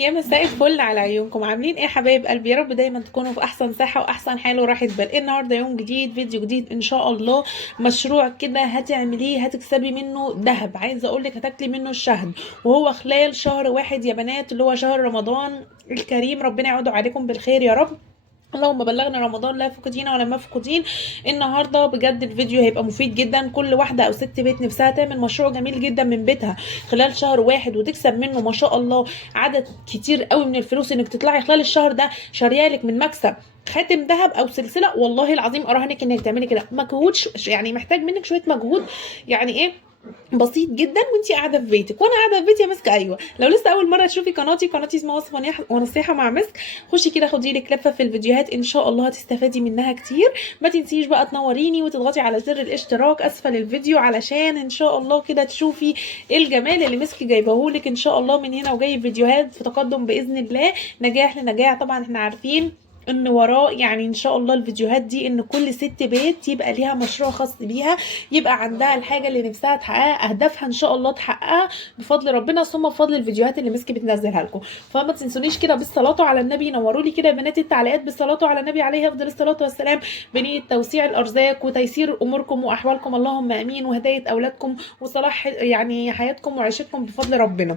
يا مساء الفل على عيونكم، عاملين ايه يا حبايب قلبي؟ يا رب دايما تكونوا في احسن صحه واحسن حال وراحه بال. النهارده يوم جديد، فيديو جديد ان شاء الله. مشروع كده هتعمليه هتكسبي منه ذهب، عايزه اقول لك هتاكلي منه الشهد، وهو خلال شهر واحد يا بنات، اللي هو شهر رمضان الكريم. ربنا يعوده عليكم بالخير يا رب. اللهم بلغنا رمضان لا فقدين ولا مفقودين. النهارده بجد الفيديو هيبقى مفيد جدا. كل واحده او ست بيت نفسها تعمل مشروع جميل جدا من بيتها خلال شهر واحد وتكسب منه ما شاء الله عدد كتير قوي من الفلوس، انك تطلعي خلال الشهر ده شاريالك من مكسب خاتم ذهب او سلسله. والله العظيم اراهنك انك تعملي كده. مجهود يعني محتاج منك شويه مجهود، يعني ايه، بسيط جدا، وانتي قاعده في بيتك وانا قاعده في بيتي يا مسك. ايوه، لو لسه اول مره تشوفي قناتي اسمها وصفه ونصيحه مع مسك، خشي كده خدي لك لفه في الفيديوهات، ان شاء الله هتستفادي منها كتير. ما تنسيش بقى تنوريني وتضغطي على زر الاشتراك اسفل الفيديو، علشان ان شاء الله كده تشوفي الجمال اللي مسك جايبهولك ان شاء الله من هنا، وجايب فيديوهات في تقدم باذن الله، نجاح لنجاح. طبعا احنا عارفين ان وراه يعني ان شاء الله الفيديوهات دي ان كل ست بيت يبقى ليها مشروع خاص بيها، يبقى عندها الحاجه اللي نفسها تحققها، اهدافها ان شاء الله تحققها بفضل ربنا، ثم بفضل الفيديوهات اللي مسكي بتنزلها لكم. فما تنسونيش كده بالصلاه على النبي، نوروا لي كده يا بنات التعليقات بالصلاه على النبي عليه افضل الصلاه والسلام، بنيه توسيع الارزاق وتيسير اموركم واحوالكم، اللهم امين، وهدايه اولادكم وصلاح يعني حياتكم وعيشتكم بفضل ربنا.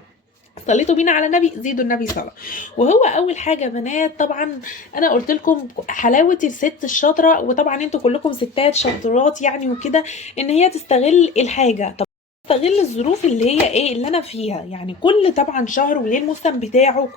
صليتوا بينا على النبي زيدوا النبي صلاه. وهو اول حاجه بنات، طبعا انا قلت لكم حلاوه الست الشاطره، وطبعا انتوا كلكم ستات شاطرات يعني وكده، ان هي تستغل الحاجه. طب استغل الظروف اللي هي ايه اللي انا فيها، يعني كل طبعا شهر وليه الموسم بتاعه،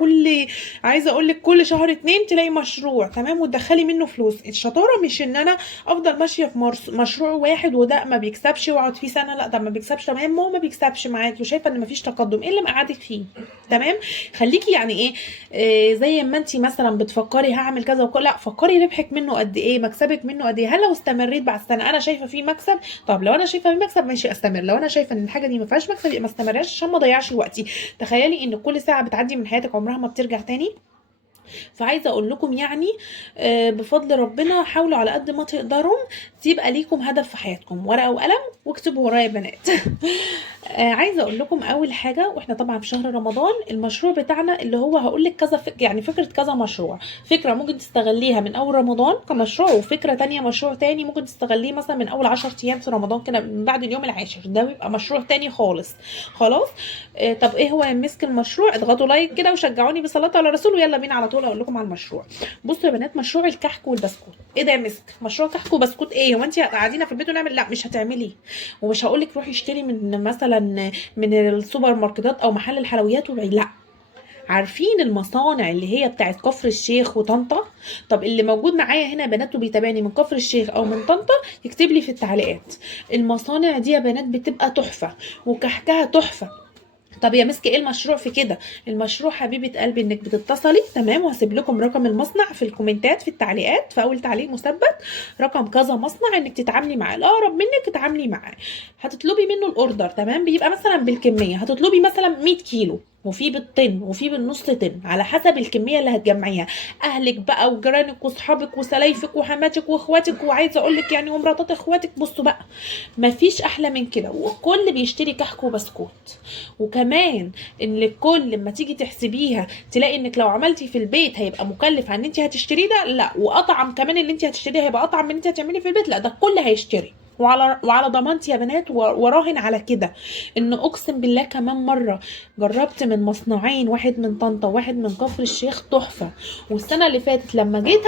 عايزه اقول لك كل شهر اتنين تلاقي مشروع تمام وتدخلي منه فلوس. الشطاره مش ان انا افضل ماشيه في مشروع واحد وده ما بيكسبش واقعد فيه سنه، لا ده ما بيكسبش تمام، ما هو ما بيكسبش معاكي وشايفه ان ما فيش تقدم، ايه اللي مقعدك فيه؟ تمام. خليكي يعني ايه، زي ما انت مثلا بتفكري هعمل كذا وكذا، لا فكري ربحك منه قد ايه، مكسبك منه قد ايه. هل لو استمريت بعد سنه انا شايفه فيه مكسب، طب لو انا شايفه فيه مكسب ماشي استمر، لو انا شايفه ان الحاجه دي ما فيهاش مكسب يبقى ما استمرش عشان ما اضيعش وقتي. تخيلي ان كل ساعه بتعدي من حياتك عمرها ما بترجع تاني. فعايزه اقول لكم يعني بفضل ربنا حاولوا على قد ما تقدروا تبقى ليكم هدف في حياتكم، ورقه وقلم واكتبوا ورايا يا بنات. عايزه اقول لكم اول حاجه، واحنا طبعا في شهر رمضان، المشروع بتاعنا اللي هو هقول لك كذا يعني فكره كذا مشروع. فكره ممكن تستغليها من اول رمضان كمشروع، وفكره تانية مشروع تاني ممكن تستغليه مثلا من اول 10 ايام في رمضان كده، من بعد اليوم العاشر، ده بيبقى مشروع تاني خالص. خلاص. طب ايه هو مسك المشروع؟ اضغطوا لايك كده وشجعوني بالصلاه على الرسول، ويلا بينا على طول اقول لكم على المشروع. بصوا يا بنات، مشروع الكحك والبسكوت. ايه ده يا مسك؟ مشروع كحك وبسكوت ايه؟ هو انت قاعدين في البيت ونعمل؟ لا مش هتعملي. ومش هقول لك روحي اشتري من مثلا من السوبر ماركتات او محل الحلويات وبعي، لا. عارفين المصانع اللي هي بتاعت كفر الشيخ وطنطا؟ طب اللي موجود معايا هنا يا بنات وبيتابعني من كفر الشيخ او من طنطا يكتب لي في التعليقات. المصانع دي يا بنات بتبقى تحفه وكحكها تحفه. طب يا مسكي ايه المشروع في كده؟ المشروع حبيبه قلبي انك بتتصلي، تمام، وهسيب لكم رقم المصنع في الكومنتات في التعليقات، في اول تعليق مثبت رقم كذا مصنع، انك تتعاملي معاه الاقرب منك تتعاملي معاه. هتطلبي منه الاوردر، تمام، بيبقى مثلا بالكميه، هتطلبي مثلا 100 كيلو، وفي بالطن وفي بالنص طن على حسب الكميه اللي هتجمعيها. اهلك بقى وجيرانك واصحابك وسلايفك وحماتك واخواتك، وعايزه اقول لك يعني ومراتات اخواتك، بصوا بقى مفيش احلى من كده، والكل بيشتري كحك وبسكوت. وكمان ان كل لما تيجي تحسبيها تلاقي انك لو عملتي في البيت هيبقى مكلف عن انت هتشتريه ده، لا، واطعم كمان اللي انت هتشتريه هيبقى اطعم من انت هتعملي في البيت، لا ده الكل هيشتري. وعلى ضمانتي يا بنات وراهن على كده، ان اقسم بالله كمان مره جربت من مصنعين، واحد من طنطا وواحد من كفر الشيخ، تحفه. والسنه اللي فاتت لما جيت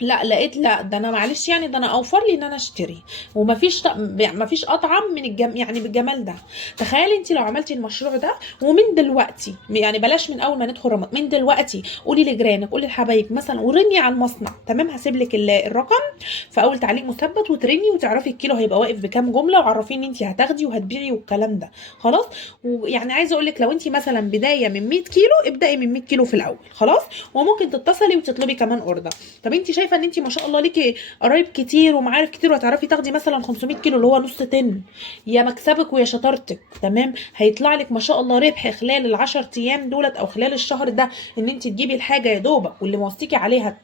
لا لقيت، لا ده انا معلش يعني ده انا اوفر لي ان انا اشتري، مفيش اطعم من يعني بالجمال ده. تخيلي انت لو عملتي المشروع ده ومن دلوقتي، يعني بلاش من اول ما ندخل رمضان، من دلوقتي قولي لجيرانك قولي لحبايبك مثلا ورني على المصنع، تمام، هسيب لك الرقم في اول تعليق مثبت، وترني وتعرفي الكيلو هيبقى واقف بكام جمله، وعرفيني انت هتاخدي وهتبيعي والكلام ده. خلاص. ويعني عايزه اقول لك لو انت مثلا بدايه من 100 كيلو، ابداي من 100 كيلو في الاول. خلاص. وممكن تتصلي وتطلبي كمان اوردر. طب انت شايفه ان انت ما شاء الله ليكي قرايب كتير ومعارف كتير، وهتعرفي تاخدي مثلا 500 كيلو اللي هو نص طن، يا مكسبك ويا شطارتك، تمام، هيطلع لك ما شاء الله ربح خلال ال10 ايام دولت او خلال الشهر ده، ان انت تجيبي الحاجه يا دوبك واللي موصيكي عليها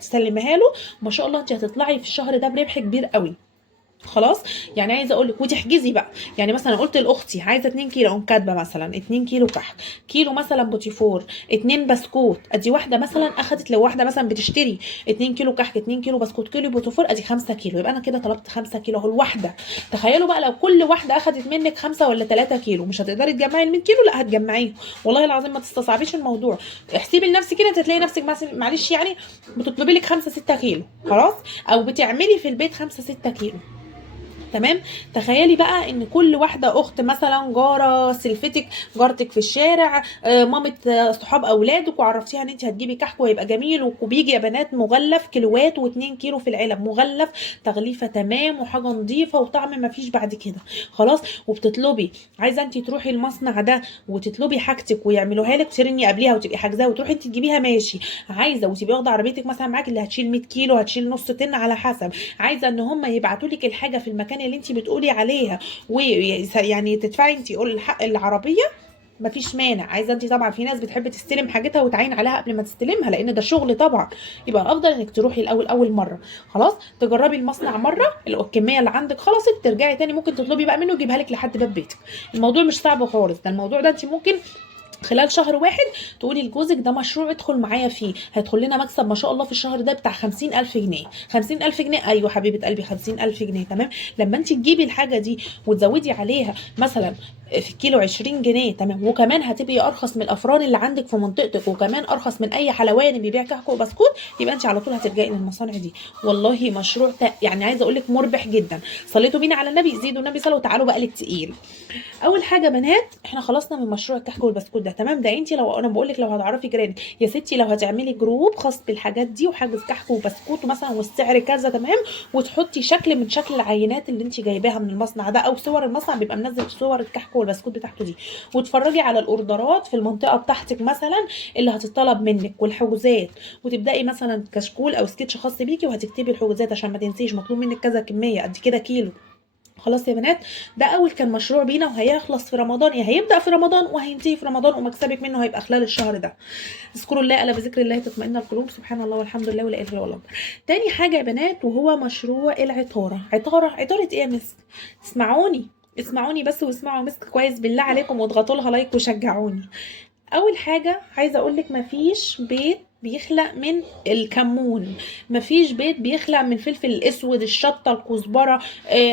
تسلميها له، ما شاء الله انت هتطلعي في الشهر ده بربح كبير قوي. خلاص. يعني عايزه اقول لك وتحجزي بقى. يعني مثلا قلت لاختي عايزه 2 كيلو، اقوم كاتبه مثلا 2 كيلو كحك، كيلو مثلا بوتيفور، 2 بسكوت، ادي واحده مثلا اخدت، لو واحده مثلا بتشتري 2 كيلو كحك، 2 كيلو بسكوت، كيلو بوتيفور، ادي 5 كيلو، يبقى انا كده طلبت 5 كيلو اهو الواحده. تخيلوا بقى لو كل واحده اخدت منك 5 ولا 3 كيلو، مش هتقدري تجمعي ال 100 كيلو؟ لا هتجمعيه، والله العظيم ما تستصعبيش الموضوع. احسبي لنفسك كده، انت هتلاقي نفسك معلش يعني بتطلبي لك 5 6 كيلو خلاص، او بتعملي في البيت 5 6 كيلو. تمام. تخيلي بقى ان كل واحده اخت مثلا، جاره سلفتك، جارتك في الشارع، مامه، صحاب اولادك، وعرفتيها ان انت هتجيبي كحك وهيبقى جميل، وبيجي يا بنات مغلف كيلوات و2 كيلو في العلب مغلف، تغليفه تمام وحاجه نظيفه وطعم ما فيش بعد كده خلاص. وبتطلبي، عايزه انت تروحي المصنع ده وتطلبي حاجتك ويعملوها لك، ترني قبليها وتبقي حاجزاها وتروحي انت تجيبيها ماشي. عايزه وتبقي واخده عربيتك مثلا معاك اللي هتشيل 100 كيلو، هتشيل نص طن على حسب، عايزه ان هم يبعتوا لك الحاجه في المكان اللي انت بتقولي عليها، ويعني تدفعي انت يقول الحق العربيه، مفيش مانع. عايزه انت طبعا، في ناس بتحب تستلم حاجتها وتعين عليها قبل ما تستلمها لان ده شغل طبعا، يبقى الافضل انك تروحي الاول اول مره خلاص، تجربي المصنع مره، الكميه اللي عندك خلصت ترجعي تاني، ممكن تطلبي بقى منه يجيبها لك لحد باب بيتك. الموضوع مش صعب خالص، ده الموضوع ده انت ممكن خلال شهر واحد تقولي لجوزك ده مشروع ادخل معايا فيه، هيدخل لنا مكسب ما شاء الله في الشهر ده بتاع 50,000 جنيه. 50,000 جنيه، ايوه حبيبه قلبي 50,000 جنيه. تمام. لما انت تجيبي الحاجه دي وتزودي عليها مثلا في الكيلو 20 جنيه، تمام، وكمان هتبقي ارخص من الافران اللي عندك في منطقتك، وكمان ارخص من اي حلواني بيبيع كحك وبسكوت، يبقى انت على طول هتلجئي للمصانع دي. والله مشروع يعني عايزه اقول لك مربح جدا. صليتوا بينا على النبي، زيدوا النبي صلوا، وتعالوا بقى لك تقيل. اول حاجه بنات، احنا خلصنا من مشروع الكحك والبسكوت ده، تمام. ده انت لو، انا بقول لك لو هتعرفي جيرانك يا ستي، لو هتعملي جروب خاص بالحاجات دي وحاجز كحك وبسكوت مثلا والسعر كذا، تمام، وتحطي شكل من شكل العينات اللي انت جايباها من المصنع ده، او صور المصنع بيبقى منزل صور الكحك والبسكوت بتاعته دي، وتفرجي على الاوردرات في المنطقه بتاعتك مثلا اللي هتطلب منك والحجوزات، وتبداي مثلا كشكول او سكتش خاص بيكي، وهتكتبي الحجوزات عشان ما تنسيش مطلوب منك كذا كميه قد كده كيلو. خلاص يا بنات، ده اول كان مشروع بينا وهيخلص في رمضان، يعني هيبدا في رمضان وهينتهي في رمضان، ومكسبك منه هيبقى خلال الشهر ده. اذكروا الله، الا بذكر الله تطمئن القلوب، سبحان الله والحمد لله ولا اله الا الله. تاني حاجه يا بنات، وهو مشروع العطاره. عطاره ايه يا مس؟ اسمعوني، اسمعوني بس، واسمعوا مسك كويس بالله عليكم، واضغطوا لها لايك وشجعوني. اول حاجه عايزه اقول لك، مفيش بيت بيخلق من الكمون، مفيش بيت بيخلق من الفلفل الاسود، الشطه، الكزبره.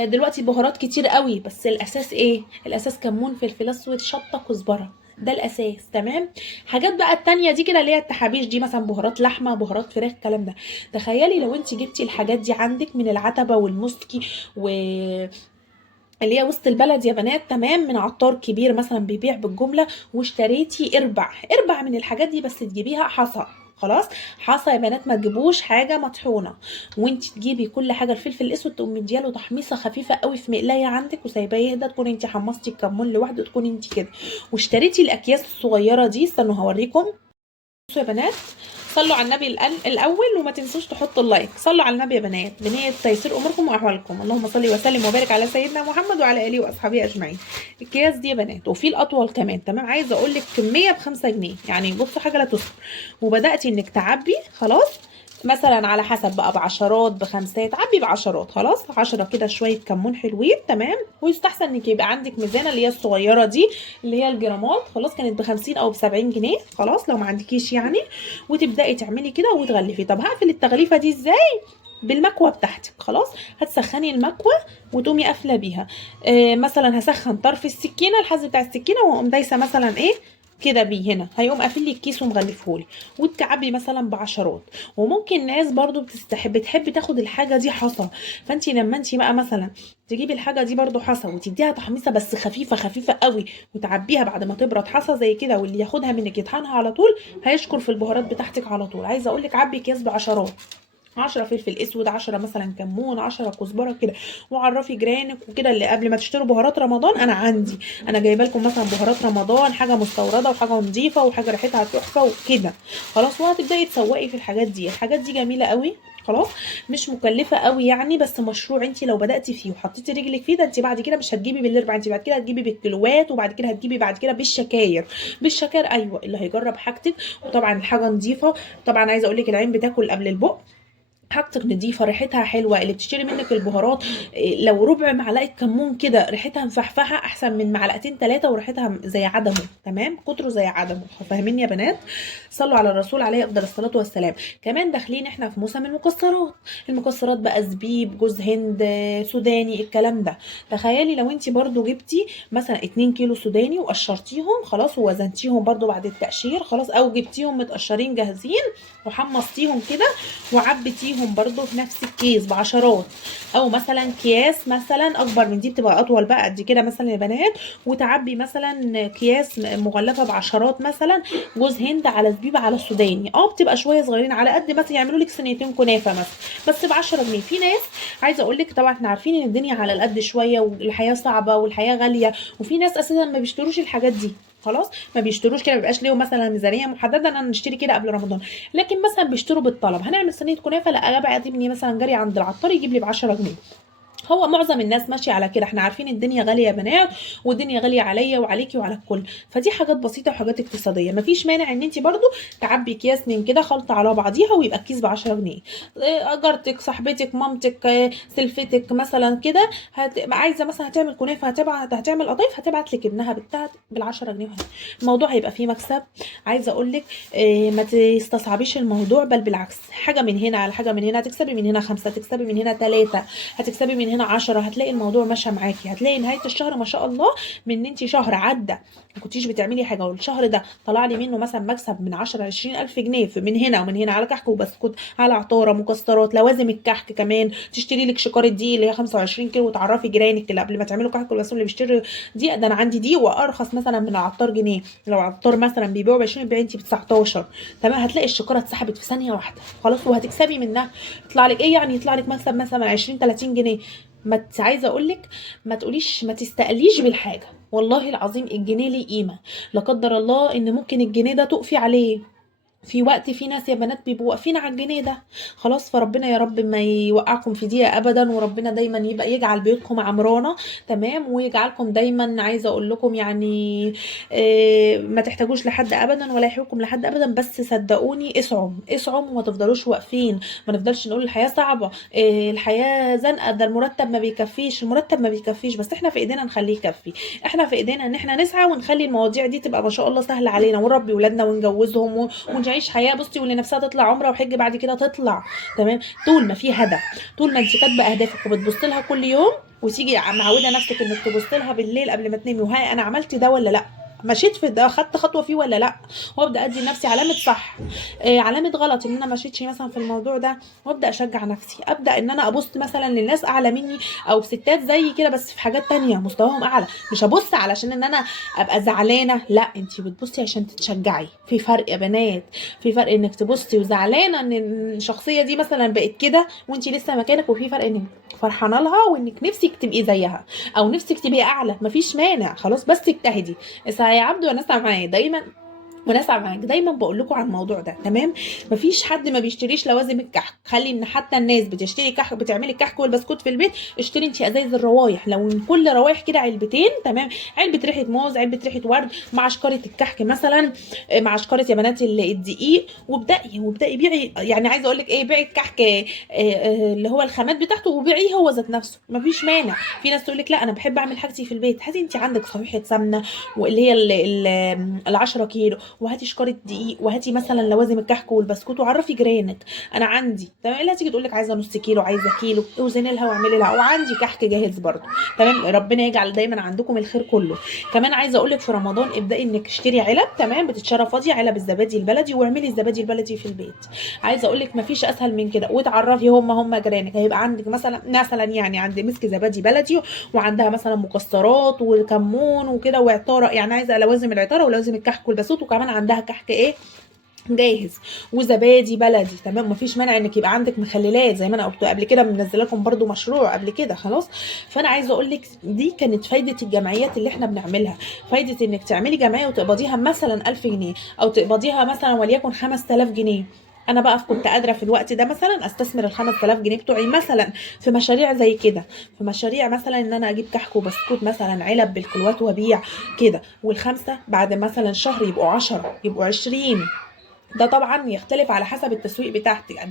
دلوقتي بهارات كتير قوي، بس الاساس ايه؟ الاساس كمون، فلفل اسود، شطه، كزبره، ده الاساس. تمام. حاجات بقى التانية دي كده اللي هي التحابيش دي، مثلا بهارات لحمه، بهارات فراخ، الكلام ده. تخيلي لو انت جبتي الحاجات دي عندك من العتبه والمسكي و اللي هي وسط البلد يا بنات، تمام، من عطار كبير مثلا بيبيع بالجمله، واشتريتي اربع من الحاجات دي، بس تجيبيها حصى. خلاص، حصى يا بنات، ما تجيبوش حاجه مطحونه. وانت تجيبي كل حاجه، الفلفل الاسود تقوم مدياله تحميصه خفيفه قوي في مقلايه عندك وسايباه يهدى، تكون انت حمصتي الكمون لوحده، تكون انت كده. واشتريتي الاكياس الصغيره دي، استنوا هوريكم. بصوا يا بنات، صلوا على النبي الاول، وما تنسوش تحطوا اللايك. صلوا على النبي يا بنات بنية تيسير اموركم واحوالكم، اللهم صل وسلم وبارك على سيدنا محمد وعلى اله واصحابه اجمعين. الاكياس دي يا بنات، وفي الاطول كمان، تمام، عايزه اقول لك كميه ب5 جنيه، يعني بصوا حاجه لا تذكر. وبداتي انك تعبي خلاص، مثلا على حسب بقى، بعشرات بخمسات، عبي بعشرات خلاص، 10 كده شويه كمون حلوين، تمام. ويستحسن انك يبقى عندك ميزانه اللي هي الصغيره دي، اللي هي الجرامات، خلاص، كانت ب50 او ب70 جنيه خلاص لو ما عندكيش يعني. وتبداي تعملي كده وتغلفي. طب هقفل التغليفه دي ازاي؟ بالمكوه بتاعتك. خلاص، هتسخني المكوه وتقومي قافله بيها. مثلا هسخن طرف السكينه، الحز بتاع السكينه، واقوم دايسه مثلا ايه كده بيه هنا، هيقوم قافل لي الكيس ومغلفهولي. وتكعبي مثلا بعشرات. وممكن ناس برضو بتحب تاخد الحاجه دي حصى، فانت لما انت بقى مثلا تجيبي الحاجه دي برضو حصى، وتديها تحميصه بس خفيفه خفيفه قوي، وتعبيها بعد ما تبرد حصى زي كده، واللي ياخدها منك يطحنها على طول، هيشكر في البهارات بتاعتك على طول. عايزه اقول لك عبي اكياس بعشرات، 10 فلفل اسود، 10 مثلا كمون، 10 كزبره كده. وعرفي جيرانك وكده، اللي قبل ما تشتروا بهارات رمضان انا عندي، انا جايبه لكم مثلا بهارات رمضان، حاجه مستورده وحاجه نظيفه وحاجه ريحتها تحفه وكده. خلاص، وهتبداي تسوقي في الحاجات دي. الحاجات دي جميله قوي خلاص، مش مكلفه قوي يعني، بس مشروع انت لو بداتي فيه وحطيتي رجلك فيه ده، انت بعد كده مش هتجيبي بالارباع، انت بعد كده هتجيبي بالكيلوات، وبعد كده هتجيبي بعد كده بالشكاير. بالشكاير، ايوه، اللي هيجرب حاجتك، وطبعا الحاجه نظيفه. طبعا عايزه اقول لك العين بتاكل قبل البق، حاجتك نضيفه، ريحتها حلوه. اللي بتشتري منك البهارات لو ربع معلقه كمون كده ريحتها مفحفحه احسن من معلقتين ثلاثه وريحتها زي عدمه، تمام، كتره زي عدمه. فاهمين يا بنات؟ صلوا على الرسول عليه افضل الصلاه والسلام. كمان داخلين احنا في موسم المكسرات. المكسرات بقى زبيب، جوز هند، سوداني، الكلام ده. تخيلي لو انت برضو جبتي مثلا 2 كيلو سوداني وقشرتيهم خلاص ووزنتيهم برضو بعد التقشير خلاص، او جبتيهم متقشرين جاهزين وحمصتيهم كده وعبيتيهم برضو في نفس الكيس بعشرات، او مثلا اكياس مثلا اكبر من دي بتبقى اطول بقى قد كده مثلا يا بنات، وتعبي مثلا اكياس مغلفه بعشرات مثلا جوز هند على زبيب على السوداني. بتبقى شويه صغيرين على قد مثلا يعملوا لك صينيتين كنافه مثلا، بس ب 10 جنيه. في ناس عايزه اقول لك طبعا احنا عارفين ان الدنيا على القد شويه والحياه صعبه والحياه غاليه، وفي ناس اساسا ما بيشتروش الحاجات دي خلاص، ما بيشتروش كده، ما بيبقاش ليهم مثلا ميزانيه محدده ان انا نشتري كده قبل رمضان، لكن مثلا بيشتروا بالطلب. هنعمل صينيه كنافه، لا ابعت ابني مثلا جري عند العطار يجيب لي ب 10 جنيه. هو معظم الناس ماشيه على كده. احنا عارفين الدنيا غاليه يا بنات، والدنيا غاليه عليا وعليكي وعلى الكل، فدي حاجات بسيطه وحاجات اقتصاديه. مفيش مانع ان انت برضو تعبي اكياس من كده خلطه على بعضيها ويبقى الكيس ب 10 جنيه. جارتك، صاحبتك، مامتك، سلفتك مثلا كده عايزه مثلا هتعمل كنافه، هتعمل قطايف، هتبعت لك ابنها بتاعت بال 10 جنيه. الموضوع هيبقى فيه مكسب. عايزه اقول لك ما تستصعبيش الموضوع، بل بالعكس، حاجه من هنا على حاجه من هنا، هتكسبي من هنا 5، هتكسبي من هنا 3، هتكسبي من هنا 10. هتلاقي الموضوع ماشي معاكي، هتلاقي نهايه الشهر ما شاء الله من ان انت شهر عدى ما كنتيش بتعملي حاجه والشهر ده طلع لي منه مثلا مكسب من 10 20 الف جنيه من هنا ومن هنا، على كحك وبسكوت، على عطاره، مكسرات، لوازم الكحك كمان، تشتري لك شكاره دي اللي هي 25 كيلو وتعرفي جيرانك اللي قبل ما تعملوا كحك والبسكوت اللي بيشتري دي، ده انا عندي دي وارخص مثلا من العطار جنيه، لو عطار مثلا بيبيعوا ب 20 بيبيع انت ب 19، تمام. هتلاقي الشكاره اتسحبت في ثانيه واحده خلاص وهتكسبي منها. يطلع لك ايه يعني؟ يطلع لك مكسب مثلا 20 30 جنيه. عايزه اقول لك ما تقوليش ما تستقليش بالحاجه، والله العظيم الجنيه ليه قيمه. لا قدر الله ان ممكن الجنيه ده تقفي عليه في وقت. في ناس يا بنات بيبقوا واقفين على الجنيه ده خلاص. فربنا يا رب ما يوقعكم في دقيقه ابدا، وربنا دايما يبقى يجعل بيوتكم عمرانه، تمام، ويجعلكم دايما، عايزه اقول لكم يعني ما تحتاجوش لحد ابدا ولا يحوجكم لحد ابدا. بس صدقوني اسعوا اسعوا وما تفضلوش واقفين. ما نفضلش نقول الحياه صعبه، الحياه زنقه، ده المرتب ما بيكفيش. المرتب ما بيكفيش، بس احنا في ايدينا نخليه يكفي. احنا في ايدينا ان احنا نسعى ونخلي المواضيع دي تبقى ما شاء الله سهله علينا، ونربي ولادنا ونجوزهم ونعيش حياه. بصي، واللي نفسها تطلع عمره وحج بعد كده تطلع، تمام. طول ما في هدف، طول ما انت كاتبه اهدافك وبتبصي لها كل يوم، وتيجي معوده نفسك انك تبصي لها بالليل قبل ما تنامي، وهاي انا عملت ده ولا لا، مشيت في ده، خدت خطوه فيه ولا لا، وابدا ادي لنفسي علامه صح، علامه غلط ان انا مشيتش مثلا في الموضوع ده، وابدا اشجع نفسي. ابدا ان انا ابص مثلا للناس اعلى مني او ستات زي كده بس في حاجات تانية مستواهم اعلى. مش ابص علشان ان انا ابقى زعلانه، لا، انت بتبصي عشان تتشجعي. في فرق يا بنات، في فرق انك تبصي وزعلانه ان الشخصيه دي مثلا بقت كده وانت لسه مكانك، وفي فرق انك فرحانه لها وانك نفسك تبقي زيها او نفسك تبقي اعلى. مفيش مانع خلاص، بس اجتهدي. اسعى يا عبد وانا اسعى معايا دايما، ونسعى معاك دايما. بقول لكم عن الموضوع ده، تمام. مفيش حد ما بيشتريش لوازم الكحك. خلي ان حتى الناس بتشتري كحك، بتعملي الكحك والبسكوت في البيت، اشتري انت ازايز الروايح. لو من كل روايح كده علبتين، تمام، علبه ريحه موز، علبه ريحه ورد، مع شكاره الكحك مثلا، مع شكاره يا بنات الدقيق، وابدأي بيعي. يعني عايزه اقول لك ايه، بيعي الكحك اللي هو الخامات بتاعته وبيعيه هو ذات نفسه، مفيش مانع. في ناس تقول لك لا انا بحب اعمل حاجتي في البيت. هاتي انت عندك صفيحه سمنه واللي هي ال 10 كيلو، وهاتي شكاره دقيق، وهاتي مثلا لوازم الكحك والبسكوت، وعرفي جيرانك انا عندي، تمام. اللي هتيجي تقول لك عايزه نص كيلو، عايزه كيلو، اوزني لها واعملي لها، وعندي كحك جاهز برضه، تمام. ربنا يجعل دايما عندكم الخير كله. كمان عايزه اقول لك في رمضان ابداي انك اشتري علب، تمام، بتتشرى فاضيه، علب الزبادي البلدي، واعملي الزبادي البلدي في البيت. عايزه اقول لك مفيش اسهل من كده. وتعرفي هم جيرانك، هيبقى عندك مثلا يعني عند مسك زبادي بلدي، وعندها مثلا مكسرات وكمون وكده وعطاره، يعني عايزه لوازم العطاره ولوازم الكحك والبسكوت، وكمان عندها كحك ايه جاهز، وزبادي بلدي، تمام. مفيش مانع انك يبقى عندك مخللات زي ما انا قلت قبل كده، منزله لكم برده مشروع قبل كده خلاص. فانا عايزه اقول لك دي كانت فايده الجمعيات اللي احنا بنعملها. فايده انك تعملي جمعيه وتقبضيها مثلا 1000 جنيه، او تقبضيها مثلا وليكن 5000 جنيه. انا بقى كنت قادره في الوقت ده مثلا استثمر ال 5000 جنيه بتوعي مثلا في مشاريع زي كده، في مشاريع مثلا ان انا اجيب كحك وبسكوت مثلا علب بالكيلوات وابيع كده، والخمسه بعد مثلا شهر يبقوا 10، يبقوا 20، ده طبعا يختلف على حسب التسويق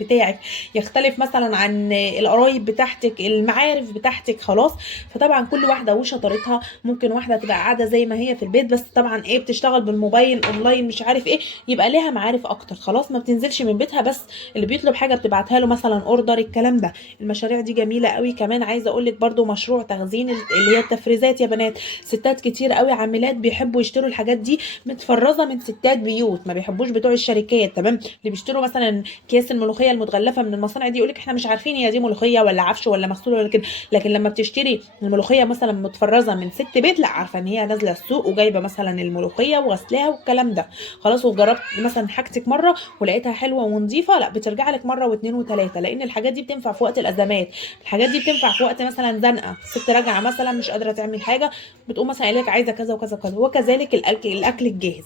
بتاعك، يختلف مثلا عن القرايب بتاعتك، المعارف بتاعتك، خلاص. فطبعا كل واحده وشطارتها. ممكن واحده تبقى قاعده زي ما هي في البيت، بس طبعا ايه، بتشتغل بالموبايل اونلاين مش عارف ايه، يبقى ليها معارف اكتر، خلاص، ما بتنزلش من بيتها، بس اللي بيطلب حاجه بتبعتها له مثلا اوردر، الكلام ده. المشاريع دي جميله قوي. كمان عايزه اقول لك برده مشروع تخزين اللي هي التفريزات يا بنات. ستات كتير قوي عاملات بيحبوا يشتروا الحاجات دي متفرزه من ستات بيوت، ما بيحبوش بتوع الشركات، تمام. اللي بيشتروا مثلا اكياس الملوخيه المتغلفه من المصانع دي، يقولك احنا مش عارفين هي دي ملوخيه ولا عفش ولا مغسوله ولا كده. لكن لما بتشتري الملوخيه مثلا متفرزه من ست بيت، لا، عارفه ان هي نازله السوق وجايبه مثلا الملوخيه وغسلاها والكلام ده، خلاص. وجربت مثلا حاجتك مره ولقيتها حلوه ونظيفه، لا، بترجع لك مره واثنين وثلاثه، لان الحاجات دي بتنفع في وقت الازمات. الحاجات دي بتنفع في وقت مثلا زنقه، ست راجعه مثلا مش قادره تعمل حاجه، بتقوم مثلا قايله لك عايزه كذا وكذا وكذا. وكذلك الاكل الجاهز.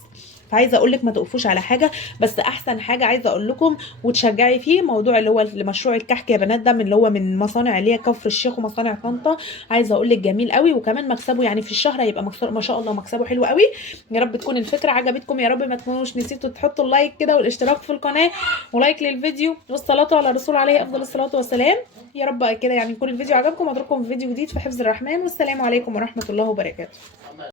فعايزه اقول لك ما تقفوش على حاجه. بس احسن حاجه عايزه اقول لكم وتشجعي فيه موضوع اللي هو مشروع الكحك يا بنات، ده من اللي هو من مصانع اللي هي كفر الشيخ ومصانع طنطا. عايزه اقول لك جميل قوي، وكمان مكسبه يعني في الشهر هيبقى ما شاء الله مكسبه حلو قوي. يا رب تكون الفكره عجبتكم، يا رب ما تكونوش نسيتوا تحطوا اللايك كده والاشتراك في القناه ولايك للفيديو والصلاه على الرسول عليه افضل الصلاه والسلام. يا رب كده يعني يكون الفيديو عجبكم. اترككم في فيديو جديد في حفظ الرحمن، والسلام عليكم ورحمه الله وبركاته.